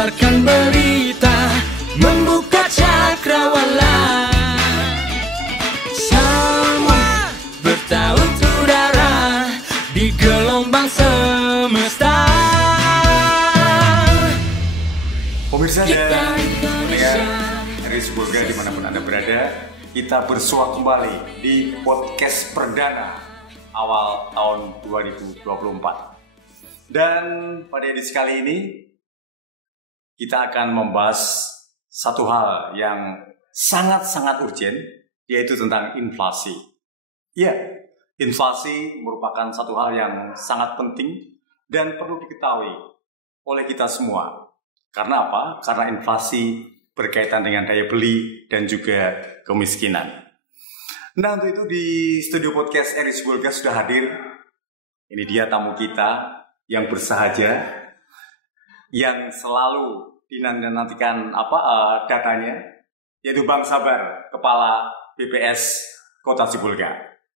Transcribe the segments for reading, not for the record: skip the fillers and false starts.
mengabarkan berita, membuka cakrawala. Semua bertaut udara di gelombang semesta. Pemirsa dan pendengar RRI Sibolga dimanapun Anda berada, kita bersua kembali di podcast perdana awal tahun 2024. Dan pada edisi kali ini kita akan membahas satu hal yang sangat-sangat urgent, yaitu tentang inflasi. Ya, inflasi merupakan satu hal yang sangat penting dan perlu diketahui oleh kita semua. Karena apa? Karena inflasi berkaitan dengan daya beli dan juga kemiskinan. Nah, untuk itu di studio podcast RRI Sibolga sudah hadir. Ini dia tamu kita yang bersahaja, yang selalu dinantikan datanya, yaitu Bang Sabar, Kepala BPS Kota Sibolga.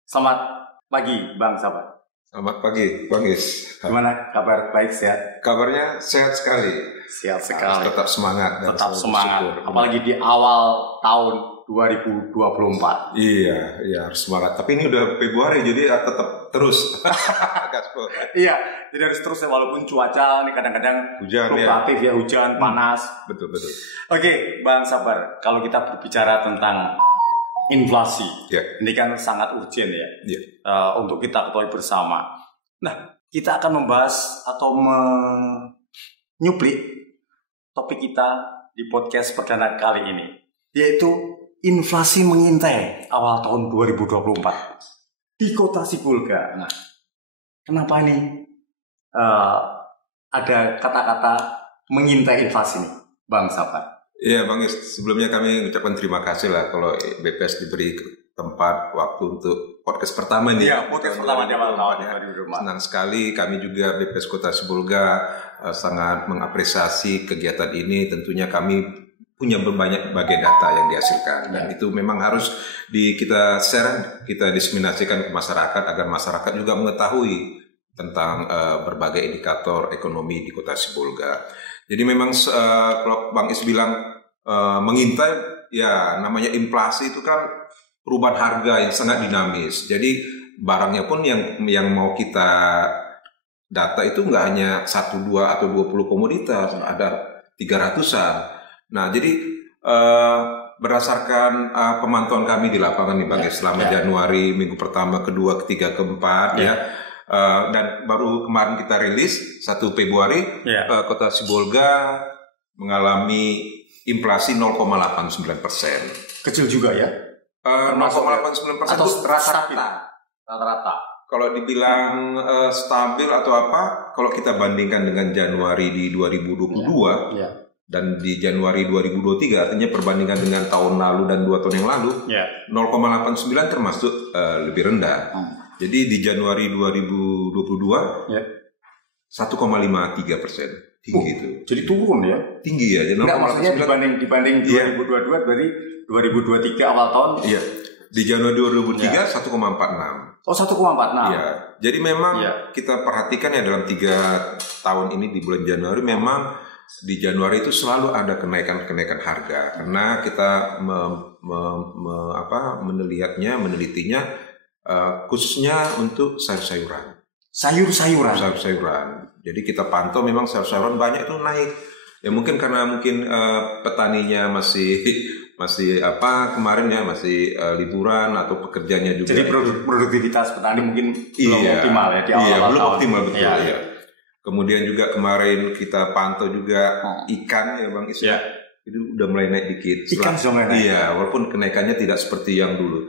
Selamat pagi, Bang Sabar. Selamat pagi, Bang Is. Gimana kabar? Baik, sehat? Kabarnya sehat sekali. Sehat sekali. Tetap semangat. Dan tetap semangat. bersyukur. Apalagi di awal tahun 2024. Iya, harus semangat. Tapi ini udah Februari, jadi tetap terus. Iya, jadi harus terus ya, walaupun cuaca nih kadang-kadang hujan, fluktuatif ya, hujan, panas. Betul. Oke, Bang Sabar, kalau kita berbicara tentang inflasi, ini kan sangat urgent ya, untuk kita ketahui bersama. Nah, kita akan membahas atau menyuplik topik kita di podcast perdana kali ini, yaitu inflasi mengintai awal tahun 2024 di Kota Sibolga. Nah, kenapa ini ada kata-kata mengintai inflasi nih, Bang Sabar? Iya, Bang Is. Sebelumnya kami mengucapkan terima kasih lah kalau BPS diberi tempat waktu untuk podcast pertama nih. Iya, podcast pertama di awal tahun ya. Senang sekali, kami juga BPS Kota Sibolga sangat mengapresiasi kegiatan ini. Tentunya kami punya banyak data yang dihasilkan, dan itu memang harus kita share, kita diseminasikan ke masyarakat agar masyarakat juga mengetahui tentang berbagai indikator ekonomi di Kota Sibolga. Jadi memang kalau Bang Is bilang mengintai, ya namanya inflasi itu kan perubahan harga yang sangat dinamis. Jadi barangnya pun yang mau kita data itu nggak hanya 1, 2 atau 20 komoditas, ada 300-an. Nah, jadi berdasarkan pemantauan kami di lapangan nih Bang Is, selama Januari minggu pertama, kedua, ketiga, keempat dan baru kemarin kita rilis 1 Februari Kota Sibolga mengalami inflasi 0,89%. Kecil juga ya? 0,89% atau rata-rata. Kalau dibilang stabil atau apa, kalau kita bandingkan dengan Januari di 2022 dan di Januari 2023, artinya perbandingan dengan tahun lalu dan 2 tahun yang lalu, 0,89 termasuk lebih rendah. Jadi di Januari 2022 1,53%, tinggi itu. Jadi turun ya? Tinggi ya. Enggak, maksudnya dibanding 2022 berarti 2023 awal tahun. Iya. Di Januari 2003 1,46. Oh, 1,46. Iya. Jadi memang kita perhatikan ya dalam 3 tahun ini di bulan Januari, memang di Januari itu selalu ada kenaikan harga, karena kita menelitinya khususnya untuk sayur-sayuran. Jadi kita pantau memang sayur-sayuran banyak itu naik. Ya mungkin karena petaninya masih kemarin ya masih liburan atau pekerjanya juga. Jadi produktivitas petani mungkin belum optimal ya di awal tahun. Belum optimal betul ya. Kemudian juga kemarin kita pantau juga ikan ya Bang Is. Itu udah mulai naik dikit. Ikan sudah naik. Iya, walaupun kenaikannya tidak seperti yang dulu.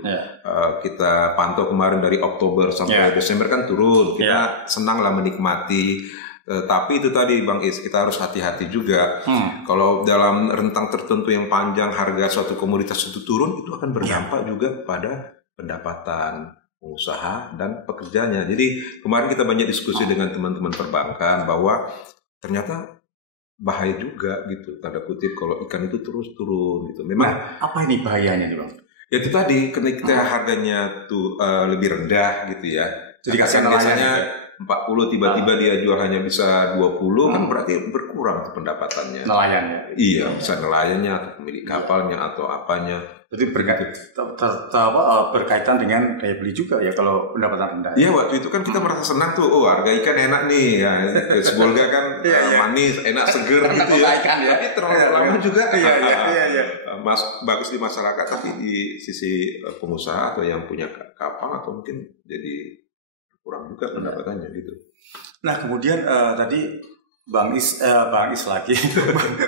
Kita pantau kemarin dari Oktober sampai Desember kan turun. Kita senang lah menikmati. Tapi itu tadi Bang Is, kita harus hati-hati juga. Kalau dalam rentang tertentu yang panjang harga suatu komoditas itu turun, itu akan berdampak juga pada pendapatan pengusaha dan pekerjanya. Jadi kemarin kita banyak diskusi dengan teman-teman perbankan bahwa ternyata bahaya juga gitu, tanda kutip, kalau ikan itu terus turun gitu. Memang apa ini bahayanya nih Bang? Ya itu tadi, ketika harganya tuh lebih rendah gitu ya. Jadi biasanya 40 tiba-tiba dia jual hanya bisa 20 kan berarti berkurang tuh pendapatannya. Nelayan ya. Iya, bisa nelayannya atau pemilik kapalnya atau apanya. Jadi berkaitan dengan daya beli juga ya kalau pendapatan rendah. Iya, waktu itu kan kita merasa senang tuh, oh harga ikan enak nih, ya Sibolga kan manis, enak, seger gitu ya. Tapi terlalu lama juga bagus di masyarakat, tapi di sisi pengusaha atau yang punya kapal atau mungkin jadi kurang juga pendapatannya gitu. Nah kemudian tadi Bang Is lagi,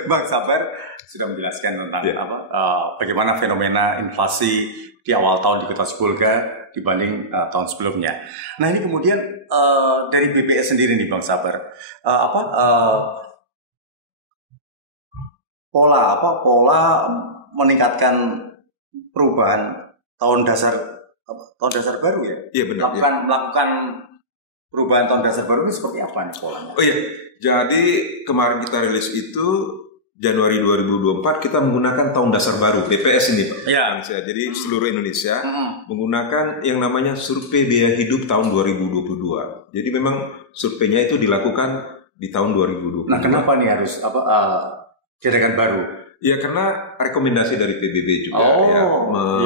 Bang Sabar sudah menjelaskan tentang bagaimana fenomena inflasi di awal tahun di Kota Sibolga dibanding tahun sebelumnya. Nah ini kemudian dari BPS sendiri nih Bang Sabar, pola meningkatkan perubahan tahun dasar baru ya? Iya benar. Melakukan perubahan tahun dasar baru ini seperti apa nih polanya? Oh iya, jadi kemarin kita rilis itu Januari 2024 kita menggunakan tahun dasar baru BPS ini Pak. Iya. Jadi seluruh Indonesia menggunakan yang namanya survei biaya hidup tahun 2022. Jadi memang surveinya itu dilakukan di tahun 2022. Nah kenapa nih harus diadakan baru? Ya karena rekomendasi dari PBB juga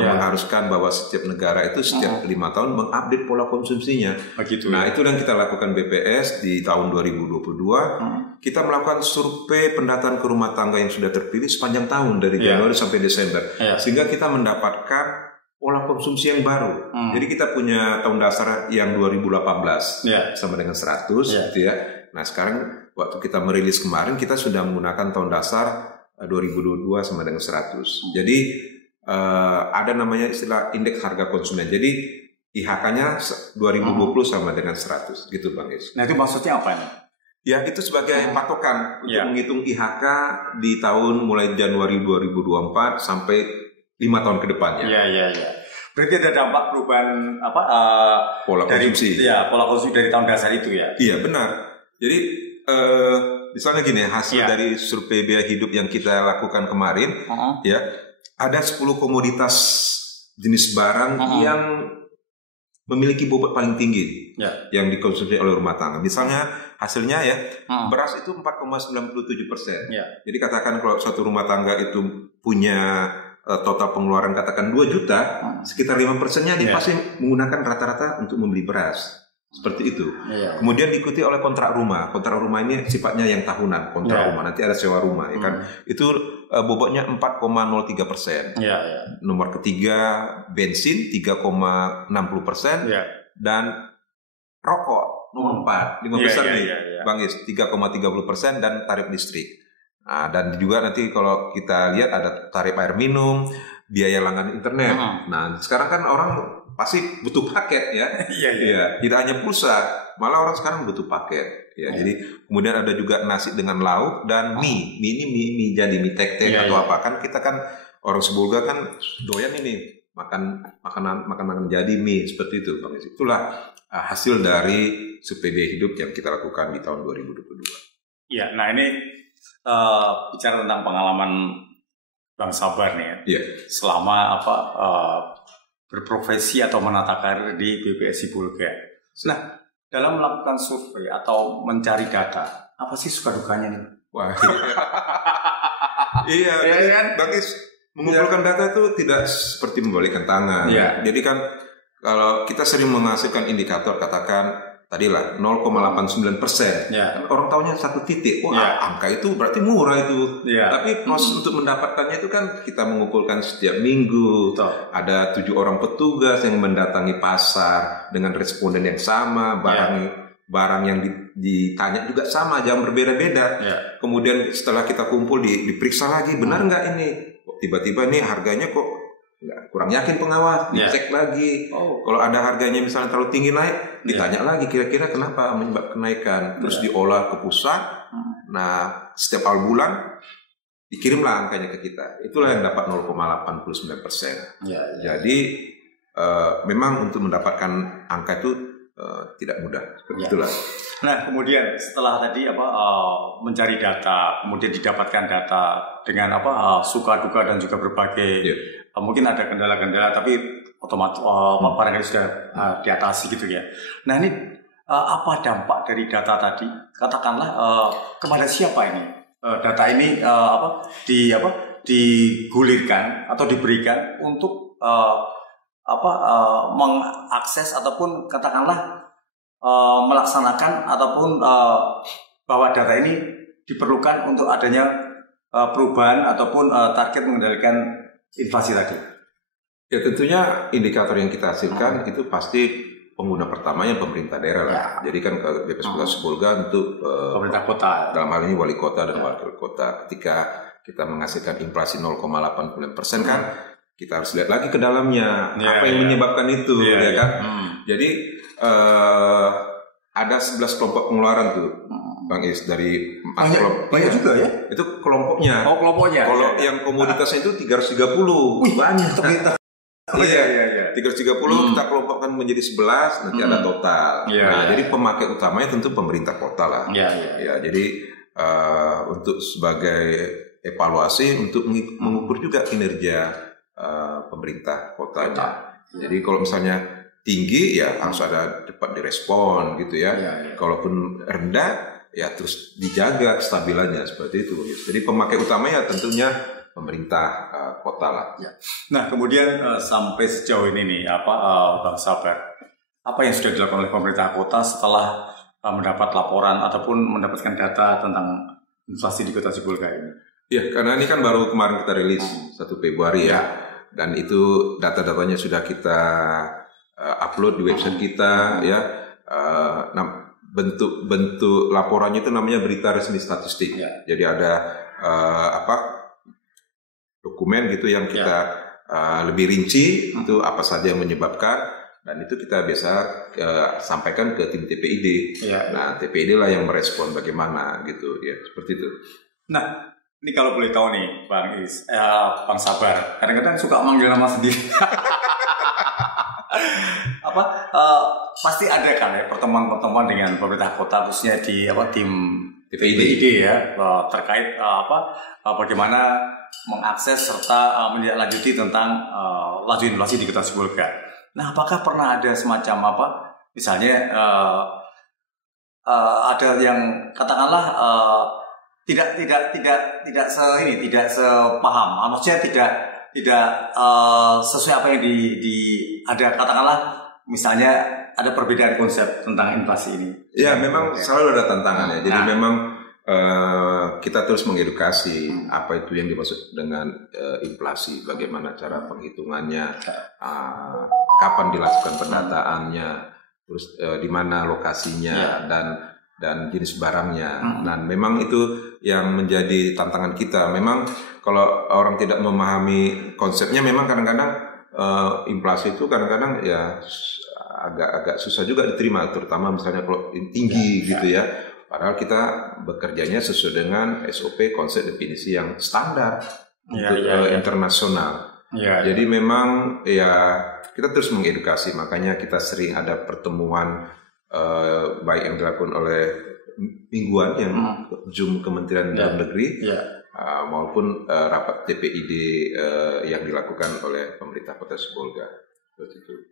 mengharuskan bahwa setiap negara itu setiap 5 tahun mengupdate pola konsumsinya. Begitu. Nah itu yang kita lakukan BPS di tahun 2022. Kita melakukan survei pendataan ke rumah tangga yang sudah terpilih sepanjang tahun dari Januari sampai Desember, sehingga kita mendapatkan pola konsumsi yang baru. Jadi kita punya tahun dasar yang 2018 sama dengan 100, gitu ya. Nah sekarang waktu kita merilis kemarin kita sudah menggunakan tahun dasar 2022 sama dengan 100. Jadi ada namanya istilah indeks harga konsumen. Jadi IHK-nya 2020 sama dengan 100 gitu Bang Is. Nah itu maksudnya apa nih? Ya itu sebagai patokan untuk menghitung IHK di tahun mulai Januari 2024 sampai 5 tahun ke depannya. Iya. Berarti ada dampak perubahan pola konsumsi. Pola konsumsi dari tahun dasar itu ya. Iya benar. Jadi misalnya gini, hasil dari survei biaya hidup yang kita lakukan kemarin, ya ada 10 komoditas jenis barang yang memiliki bobot paling tinggi yang dikonsumsi oleh rumah tangga. Misalnya hasilnya ya beras itu 4,97%. Jadi katakan kalau satu rumah tangga itu punya total pengeluaran katakan 2 juta, sekitar 5%-nya dia pasti menggunakan rata-rata untuk membeli beras. Seperti itu. Kemudian diikuti oleh kontrak rumah. Kontrak rumah ini sifatnya yang tahunan. Kontrak rumah nanti ada sewa rumah, ya kan? Itu bobotnya 4,03%. Nomor ketiga bensin 3,60%. Dan rokok nomor 4, 5 besar nih, Bang Is, 3,30% dan tarif listrik. Nah, dan juga nanti kalau kita lihat ada tarif air minum, biaya langganan internet. Nah, sekarang kan orang pasti butuh paket ya. Tidak hanya pulsa, malah orang sekarang butuh paket. Jadi kemudian ada juga nasi dengan lauk dan mie. Mie ini mie jadi mie tek-tek atau apa kan kita kan orang Sibolga kan doyan ini makan makanan jadi mie seperti itu Bang. Itulah hasil dari survei biaya hidup yang kita lakukan di tahun 2022. Iya, nah ini bicara tentang pengalaman Bang Sabar nih ya. Selama berprofesi atau menata karir di BPS Sibolga. Nah, dalam melakukan survei atau mencari data, apa sih suka dukanya nih? Wah, kan? Bagi mengumpulkan data itu tidak seperti membalikkan tangan. Jadi kan kalau kita sering menghasilkan indikator, katakan tadilah 0,89%. Kan orang tahunya 1 titik. Wah, angka itu berarti murah itu. Tapi proses untuk mendapatkannya itu kan kita mengumpulkan setiap minggu. Ada 7 orang petugas yang mendatangi pasar dengan responden yang sama, barang yang ditanya juga sama, jam berbeda-beda. Kemudian setelah kita kumpul diperiksa lagi, benar nggak ini? Tiba-tiba nih harganya kok nggak, kurang yakin pengawas, dicek lagi. Kalau ada harganya misalnya terlalu tinggi naik, ditanya lagi kira-kira kenapa menyebab kenaikan, terus diolah ke pusat. Nah setiap awal bulan dikirimlah angkanya ke kita. Itulah yang dapat 0,89%. Jadi memang untuk mendapatkan angka itu tidak mudah. Itulah. Nah kemudian setelah tadi mencari data, kemudian didapatkan data dengan suka duka dan juga berbagai mungkin ada kendala-kendala, tapi otomatis barangkali sudah diatasi gitu ya. Nah ini apa dampak dari data tadi? Katakanlah kepada siapa ini? Data ini digulirkan atau diberikan untuk mengakses ataupun katakanlah melaksanakan ataupun bahwa data ini diperlukan untuk adanya perubahan ataupun target mengendalikan inflasi tadi. Ya tentunya indikator yang kita hasilkan itu pasti pengguna pertamanya pemerintah daerah lah. Jadi kan BPS Kota Sibolga untuk pemerintah kota. Dalam hal ini wali kota dan wakil kota. Ketika kita menghasilkan inflasi 0,89% kan, kita harus lihat lagi ke dalamnya apa yang menyebabkan itu, ya kan? Jadi ada 11 kelompok pengeluaran tuh, Bang Is, dari banyak juga ya? Itu kelompoknya. Oh, kelompoknya. Kalau yang komoditasnya itu 330. Wih, banyak ternyata. Iya. 330 kita kelompokkan menjadi 11, nanti ada total. Jadi pemakai utamanya tentu pemerintah kota lah. Jadi untuk sebagai evaluasi untuk mengukur juga kinerja pemerintah kotanya. Jadi kalau misalnya tinggi ya harus ada cepat direspon gitu ya. Kalaupun rendah ya terus dijaga kestabilannya seperti itu. Jadi pemakai utamanya tentunya pemerintah kota lah. Nah kemudian sampai sejauh ini nih Bang Sabar, apa yang sudah dilakukan oleh pemerintah kota setelah mendapat laporan ataupun mendapatkan data tentang inflasi di Kota Sibolga ini? Ya karena ini kan baru kemarin kita rilis 1 Februari ya, dan itu data-datanya sudah kita upload di website kita ya. Bentuk laporannya itu namanya berita resmi statistik. Jadi ada dokumen gitu yang kita lebih rinci itu apa saja yang menyebabkan, dan itu kita biasa sampaikan ke tim TPID. Nah TPID lah yang merespon bagaimana gitu ya, seperti itu. Nah ini kalau boleh tahu nih Bang Is, Bang Sabar, kadang-kadang suka manggil nama sendiri. Pasti ada kan ya pertemuan-pertemuan dengan pemerintah kota khususnya di tim TPID ya, terkait bagaimana mengakses serta menindaklanjuti tentang laju inflasi di Kota Sibolga. Nah, apakah pernah ada semacam misalnya ada yang katakanlah tidak sepaham, maksudnya tidak sesuai apa yang ada katakanlah misalnya ada perbedaan konsep tentang inflasi ini. Ya, memang selalu ada tantangannya. Jadi memang kita terus mengedukasi apa itu yang dimaksud dengan inflasi, bagaimana cara penghitungannya, kapan dilakukan pendataannya, terus di mana lokasinya dan jenis barangnya. Dan memang itu yang menjadi tantangan kita. Memang kalau orang tidak memahami konsepnya, memang kadang-kadang inflasi itu kadang-kadang ya agak susah juga diterima, terutama misalnya kalau tinggi gitu ya. Padahal kita bekerjanya sesuai dengan SOP, konsep definisi yang standar untuk internasional. Jadi memang ya kita terus mengedukasi, makanya kita sering ada pertemuan baik yang dilakukan oleh mingguan yang Zoom Kementerian Dalam Negeri maupun rapat TPID yang dilakukan oleh pemerintah Kota Sibolga.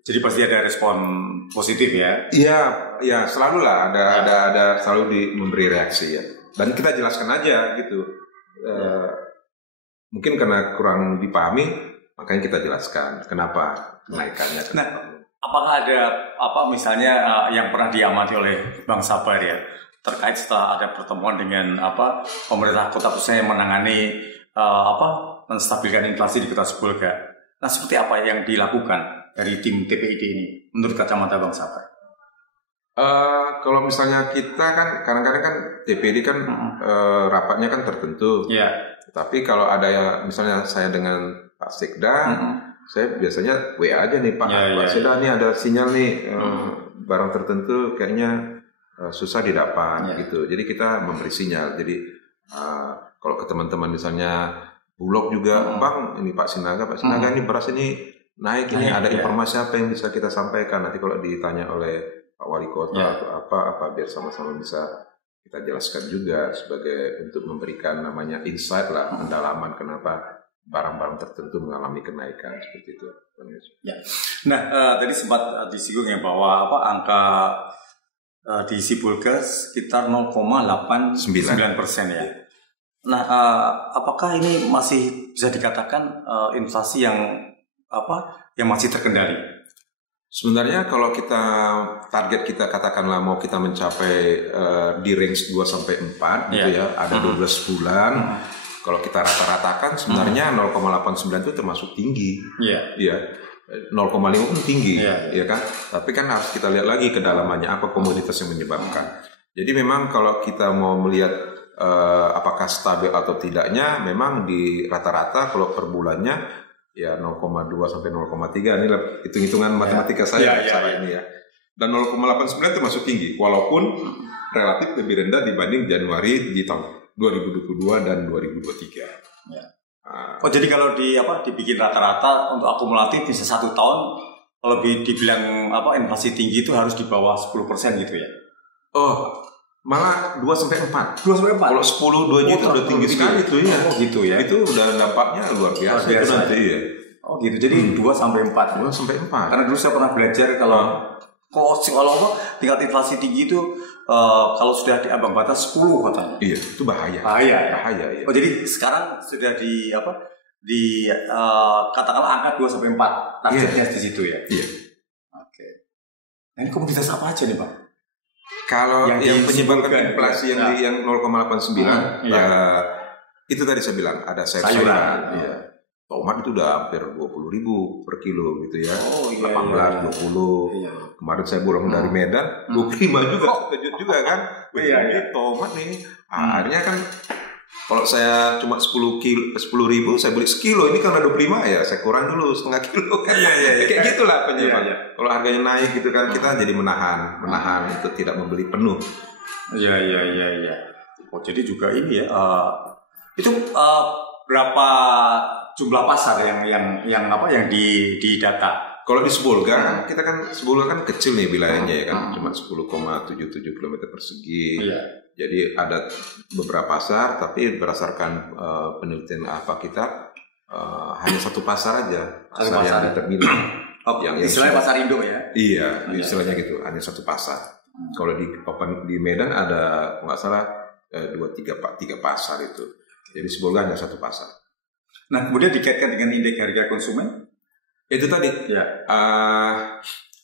Jadi pasti ada respon positif ya? Iya, selalu lah ada selalu memberi reaksi ya. Dan kita jelaskan aja gitu. Mungkin karena kurang dipahami, makanya kita jelaskan kenapa kenaikannya. Nah, apakah ada misalnya yang pernah diamati oleh Bang Sabar ya terkait setelah ada pertemuan dengan pemerintah kota khususnya yang menangani menstabilkan inflasi di Kota Sibolga? Nah, seperti apa yang dilakukan dari tim TPID ini menurut kacamata Bang Sabar? Kalau misalnya kita kan kadang-kadang kan TPID kan rapatnya kan tertentu. Tapi kalau ada misalnya saya dengan Pak Sekda, saya biasanya WA aja nih Pak Sekda, nih ada sinyal nih barang tertentu kayaknya susah didapat gitu. Jadi kita memberi sinyal. Jadi kalau ke teman-teman misalnya Bulog juga, Bang ini Pak Sinaga ini beras ini naik, ini ada informasi apa yang bisa kita sampaikan, nanti kalau ditanya oleh Pak Wali Kota atau apa biar sama-sama bisa kita jelaskan juga sebagai untuk memberikan namanya insight lah, pendalaman kenapa barang-barang tertentu mengalami kenaikan seperti itu. Nah, tadi sempat disinggung ya bahwa angka di Sibolga sekitar 0,89% ya. Nah, apakah ini masih bisa dikatakan inflasi yang masih terkendali? Sebenarnya kalau target kita katakanlah mau kita mencapai di range 2 sampai 4 gitu ya, ada 12 bulan. Kalau kita rata-ratakan sebenarnya 0,89 itu termasuk tinggi. Iya. 0,5 pun tinggi, ya kan? Tapi kan harus kita lihat lagi kedalamannya apa komoditas yang menyebabkan. Jadi memang kalau kita mau melihat apakah stabil atau tidaknya, memang di rata-rata kalau per bulannya ya 0,2 sampai 0,3 ini hitung-hitungan matematika saya ini ya. Dan 0,89 termasuk tinggi, walaupun relatif lebih rendah dibanding Januari di tahun 2022 dan 2023. Jadi kalau dibikin rata-rata untuk akumulatif bisa 1 tahun, lebih dibilang inflasi tinggi itu harus di bawah 10% gitu ya? Malah 2 sampai 4. 2 sampai 4. Kalau 10 2 juta udah tinggi sekali itu ya. Gitu ya. Itu udah dampaknya luar biasa itu nanti ya. Gitu. Jadi 2 sampai 4. 2 sampai 4. Karena dulu saya pernah belajar kalau tingkat inflasi tinggi itu kalau sudah di ambang batas 10 katanya. Iya, itu bahaya. Bahaya ya. Iya. Jadi sekarang sudah katakanlah angka 2 sampai 4 targetnya di situ ya. Iya. Oke. Nah, ini komoditas apa aja nih, Pak? Kalau yang penyebabkan inflasi yang 0,89 itu tadi saya bilang ada sayuran. Iya. Tomat itu udah hampir 20.000 per kilo gitu ya. 18, 20. Iya. Kemarin saya pulang dari Medan 25 juga. Kejut juga kan. Ini tomat nih. Akhirnya kan kalau saya cuma 10.000 saya beli sekilo, ini karena 25 ya saya kurang dulu setengah kilo kan. Kayak gitulah penyebabnya. Kalau harganya naik gitu kan kita jadi menahan untuk tidak membeli penuh. Iya. Jadi juga ini ya. Itu berapa jumlah pasar yang didata? Kalau di Sibolga, kita kan Sibolga kan kecil nih wilayahnya ya kan, cuma 10,77 km persegi. Jadi ada beberapa pasar, tapi berdasarkan penelitian kita hanya satu pasar aja, pasar yang di terminal. Yang istilahnya pasar induk ya? Iya, istilahnya gitu, hanya satu pasar. Kalau di Medan ada nggak salah 3 pasar itu. Jadi Sibolga hanya satu pasar. Nah, kemudian dikaitkan dengan indeks harga konsumen? Itu tadi.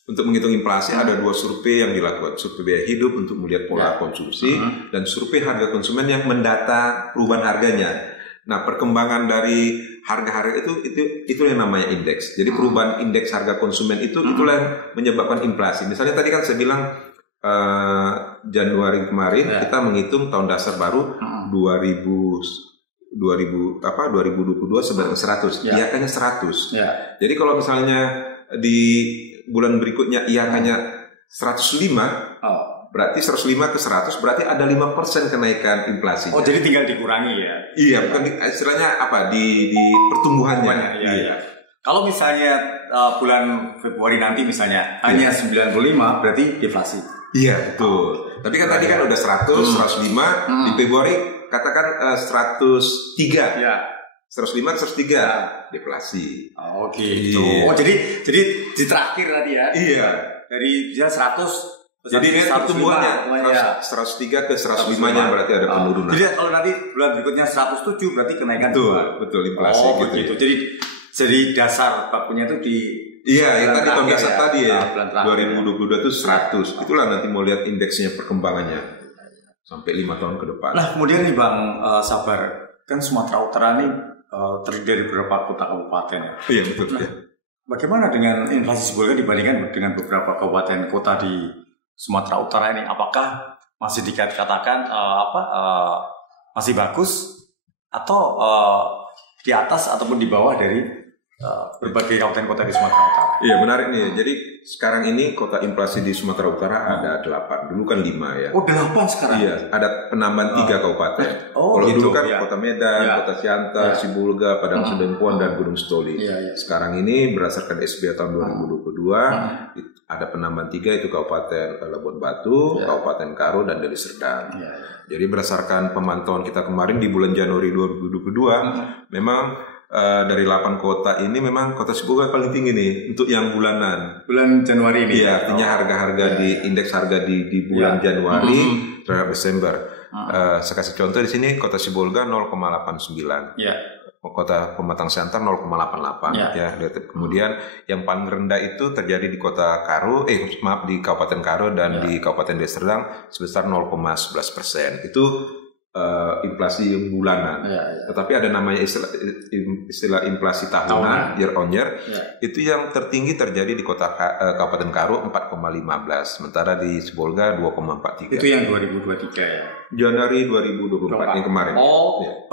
Untuk menghitung inflasi ada 2 survei yang dilakukan. Survei biaya hidup untuk melihat pola konsumsi dan survei harga konsumen yang mendata perubahan harganya. Nah, perkembangan dari harga-harga itu yang namanya indeks. Jadi perubahan indeks harga konsumen itulah yang menyebabkan inflasi. Misalnya tadi kan saya bilang Januari kemarin kita menghitung tahun dasar baru 2022 sebenarnya 100, IHK-nya 100. Jadi kalau misalnya di bulan berikutnya IHK-nya 105, berarti 105 ke 100 berarti ada 5% kenaikan inflasi. Jadi tinggal dikurangi ya? Iya, bukan istilahnya di pertumbuhannya. Iya. Kalau misalnya bulan Februari nanti misalnya hanya 95 berarti deflasi. Iya, betul. Tapi kan tadi kan udah 100, 105 di Februari katakan 103. 105, 103 deflasi. Gitu. Jadi di terakhir tadi ya. Iya. Dari bisa 100. Jadi ini pertumbuhannya 103 ke 105-nya berarti ada penurunan. Jadi kalau nanti bulan berikutnya 107 berarti kenaikan. Betul inflasi gitu. Jadi dasar bakunya itu di yang tadi tahun dasar tadi ya. 2022 itu 100. Itulah nanti mau lihat indeksnya perkembangannya sampai 5 tahun ke depan. Nah, kemudian nih Bang Sabar, kan Sumatera Utara ini terdiri dari beberapa kota kabupaten ya. Iya, betul. Nah, bagaimana dengan inflasi Sibolga dibandingkan dengan beberapa kabupaten kota di Sumatera Utara ini? Apakah masih dikatakan masih bagus atau di atas ataupun di bawah dari berbagai kabupaten kota di Sumatera Utara? Iya, menarik nih. Jadi sekarang ini kota inflasi di Sumatera Utara ada 8. Dulu kan 5 ya. 8 sekarang? Iya, ada penambahan 3 kabupaten. Kalau dulu kan Kota Medan, Kota Siantar, Sibolga, Padang Sidempuan, dan Gunung Sitoli. Sekarang ini berdasarkan SBA tahun 2022 ada penambahan 3 itu Kabupaten Labuan Batu, Kabupaten Karo, dan Deli Serdang. Jadi berdasarkan pemantauan kita kemarin di bulan Januari 2022, memang dari 8 kota ini memang kota Sibolga paling tinggi nih untuk yang bulanan. Bulan Januari ini. Iya, artinya harga-harga di indeks harga di bulan Januari terhadap Desember. Saya kasih contoh di sini kota Sibolga 0,89. Iya. Kota Pematang Siantar 0,88 ya. Kemudian yang paling rendah itu terjadi di kota Karo, di Kabupaten Karo dan di Kabupaten Deli Serdang sebesar 0,11%. Itu inflasi bulanan. Tetapi ada namanya istilah inflasi tahunan, year on year. Itu yang tertinggi terjadi di kota Kabupaten Karo 4,15, sementara di Sibolga 2,43. Itu yang 2023 ya. Januari 2024 yang kemarin.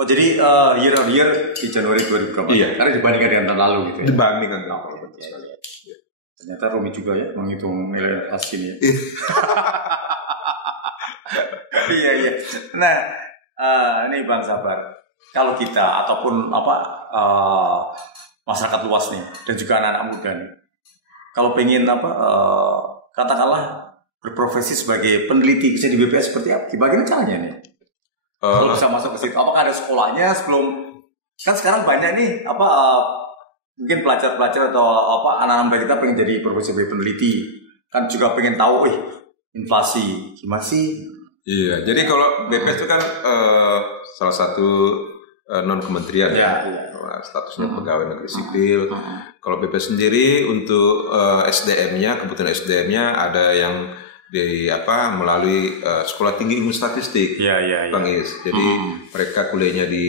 Jadi year on year di Januari 2024. Iya. Karena dibandingkan dengan tahun lalu gitu ya. Dibandingkan dengan tahun lalu. Ternyata rumit juga ya menghitung nilai inflasi ini. Iya. Nah, ini Bang Sabar, kalau kita ataupun masyarakat luas nih dan juga anak-anak muda nih, kalau pengen katakanlah berprofesi sebagai peneliti bisa di BPS seperti apa? Gimana caranya nih? Kalau bisa masuk ke situ, apakah ada sekolahnya sebelum? Kan sekarang banyak nih mungkin pelajar-pelajar atau anak-anak muda kita pengen jadi profesi sebagai peneliti, kan juga pengen tahu, inflasi gimana sih? Iya, jadi kalau BPS itu kan salah satu non kementerian statusnya pegawai negeri sipil. Kalau BPS sendiri untuk SDM-nya, kebutuhan SDM-nya ada yang melalui Sekolah Tinggi Ilmu Statistik, Bang Is. Jadi mereka kuliahnya di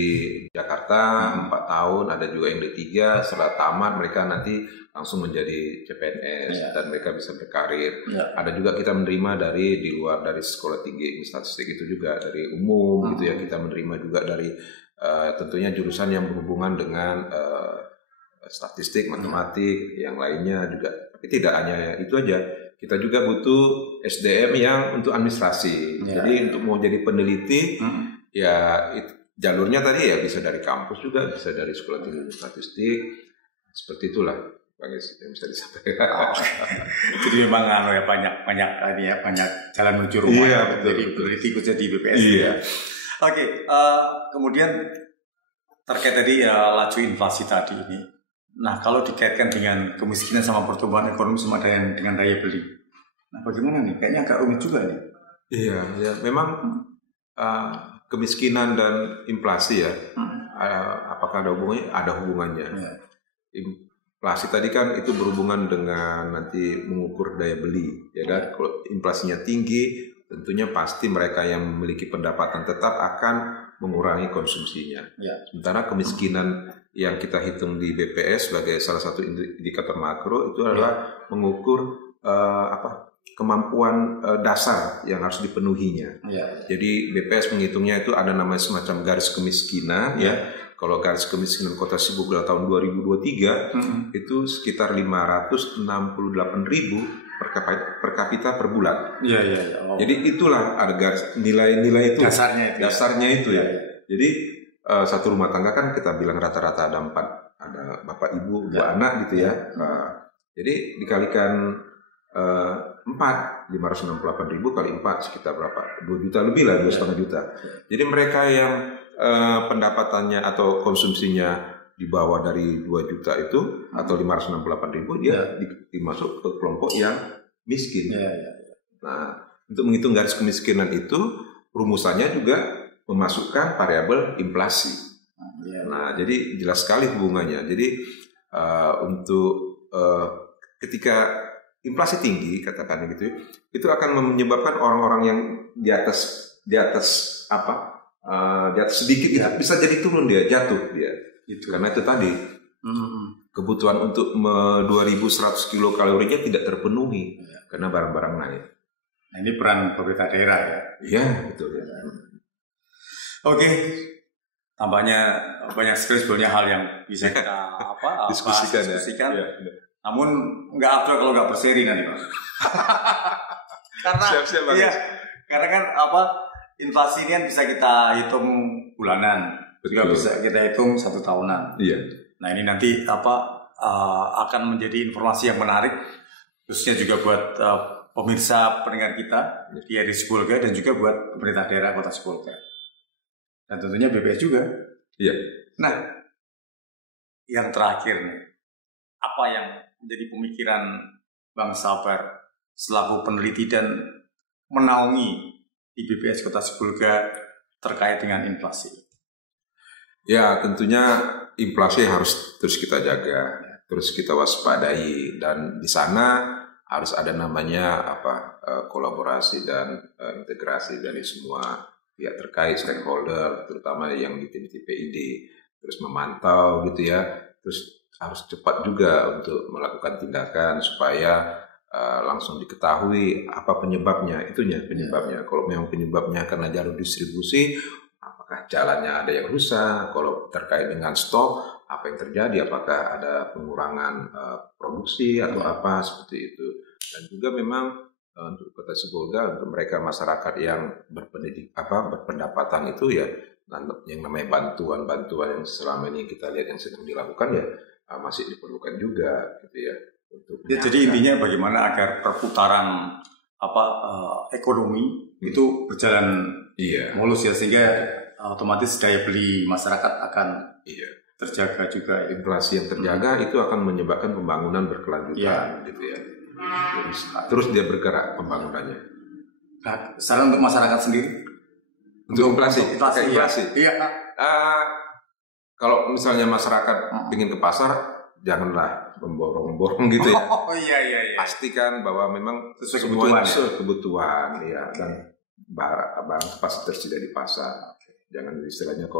Jakarta 4 tahun, ada juga yang D3. Setelah tamat mereka nanti langsung menjadi CPNS dan mereka bisa berkarir. Ada juga kita menerima di luar dari Sekolah Tinggi Ilmu Statistik itu juga dari umum gitu ya. Kita menerima juga dari tentunya jurusan yang berhubungan dengan statistik, matematik, yang lainnya juga. Tapi tidak hanya itu aja. Kita juga butuh SDM yang untuk administrasi. Jadi untuk mau jadi peneliti, jalurnya tadi ya bisa dari kampus juga, bisa dari Sekolah Tinggi Ilmu Statistik. Seperti itulah, Bang Is, yang bisa disampaikan. Jadi memang banyak jalan menuju rumah. Jadi peneliti kerja di BPS. Oke, kemudian terkait tadi laju inflasi tadi ini. Nah, kalau dikaitkan dengan kemiskinan sama pertumbuhan ekonomi sama dengan daya beli, nah bagaimana nih? Kayaknya agak rumit juga nih. Iya, memang kemiskinan dan inflasi apakah ada hubungannya? Ada hubungannya. Inflasi tadi kan itu berhubungan dengan nanti mengukur daya beli, ya kan? Kalau inflasinya tinggi, tentunya pasti mereka yang memiliki pendapatan tetap akan mengurangi konsumsinya. Sementara kemiskinan yang kita hitung di BPS sebagai salah satu indikator makro itu adalah mengukur kemampuan dasar yang harus dipenuhinya. Jadi BPS menghitungnya itu ada namanya semacam garis kemiskinan Kalau garis kemiskinan Kota Sibolga tahun 2023 itu sekitar 568.000 per kapita per bulan. Jadi itulah ada garis nilai-nilai itu. Dasarnya itu ya. Jadi satu rumah tangga kan kita bilang rata-rata ada 4, ada bapak ibu 2 anak gitu ya. Jadi dikalikan 568.000 kali 4 sekitar berapa? 2 juta lebih lah, 2,5 juta. Jadi mereka yang pendapatannya atau konsumsinya di bawah dari 2 juta itu atau 568.000 dia dimasuk ke kelompok yang miskin. Nah, untuk menghitung garis kemiskinan itu rumusannya juga memasukkan variabel inflasi. Nah, jadi jelas sekali hubungannya. Jadi untuk ketika inflasi tinggi katakan gitu, itu akan menyebabkan orang-orang yang di atas sedikit bisa jadi turun jatuh dia. Karena itu tadi kebutuhan untuk 2.100 kilokalorinya tidak terpenuhi karena barang-barang naik. Nah, ini peran pemerintah daerah ya. Iya, betul ya. Oke. Tampaknya banyak sekali sebenarnya hal yang bisa kita diskusikan. Namun nggak afdol kalau nggak berseri nanti, Pak. Karena kan inflasi ini kan bisa kita hitung bulanan, juga bisa kita hitung 1 tahunan. Nah, ini nanti akan menjadi informasi yang menarik, khususnya juga buat pemirsa pendengar kita di Sibolga dan juga buat pemerintah daerah Kota Sibolga. Dan tentunya BPS juga. Iya. Nah, yang terakhir nih, apa yang menjadi pemikiran Bang Sabar selaku peneliti dan menaungi di BPS Kota Sibolga terkait dengan inflasi? Ya, tentunya inflasi harus terus kita jaga, terus kita waspadai, dan di sana harus ada namanya kolaborasi dan integrasi dari semua pihak terkait, stakeholder, terutama yang di tim PID, terus memantau gitu ya, terus harus cepat juga untuk melakukan tindakan supaya langsung diketahui apa penyebabnya, penyebabnya. Kalau memang penyebabnya karena jalur distribusi, apakah jalannya ada yang rusak? Kalau terkait dengan stok, apa yang terjadi? Apakah ada pengurangan produksi atau apa seperti itu? Dan juga memang untuk Kota Sibolga, untuk mereka masyarakat yang berpendapatan itu ya, yang namanya bantuan yang selama ini kita lihat yang sedang dilakukan ya masih diperlukan juga gitu ya. Jadi intinya bagaimana agar perputaran ekonomi itu berjalan mulus ya, sehingga otomatis daya beli masyarakat akan terjaga juga. Inflasi yang terjaga itu akan menyebabkan pembangunan berkelanjutan gitu ya. Terus dia bergerak pembangunannya. Nah, saran untuk masyarakat sendiri untuk inflasi. Iya. Kalau misalnya masyarakat ingin ke pasar, janganlah memborong-borong gitu ya. Oh iya. Pastikan bahwa memang sesuai kebutuhan ya, dan barang pasti tersedia di pasar. Jangan istilahnya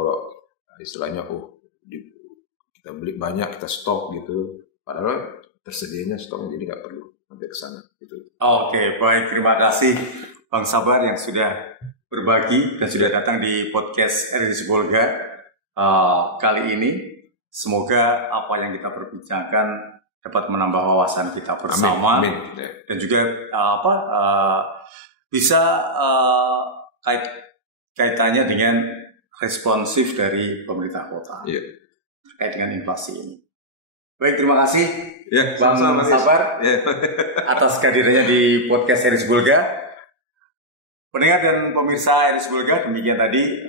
kita beli banyak, kita stok gitu, padahal tersedianya stok, jadi nggak perlu sampai ke sana gitu. Oke, baik, terima kasih Bang Sabar yang sudah berbagi dan sudah datang di podcast RRI Sibolga kali ini. Semoga apa yang kita perbincangkan dapat menambah wawasan kita bersama. Amin. Dan juga bisa kaitannya dengan responsif dari pemerintah kota terkait dengan inflasi ini. Baik, terima kasih Bang Sabar atas kehadirannya di podcast RRI Sibolga. Pendengar dan pemirsa RRI Sibolga, demikian tadi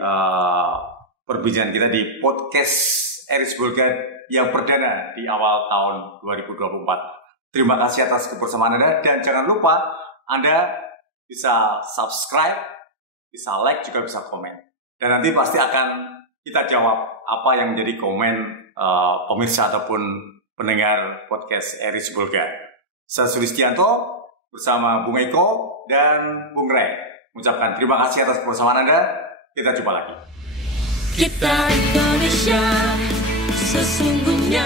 perbincangan kita di podcast RRI Sibolga yang perdana di awal tahun 2024. Terima kasih atas kebersamaan Anda, dan jangan lupa Anda bisa subscribe, bisa like, juga bisa komen. Dan nanti pasti akan kita jawab apa yang menjadi komen pemirsa ataupun pendengar podcast RRI Sibolga. Saya Sulistianto bersama Bung Eko dan Bung Ray mengucapkan terima kasih atas kebersamaan Anda. Kita jumpa lagi. Kita Indonesia sesungguhnya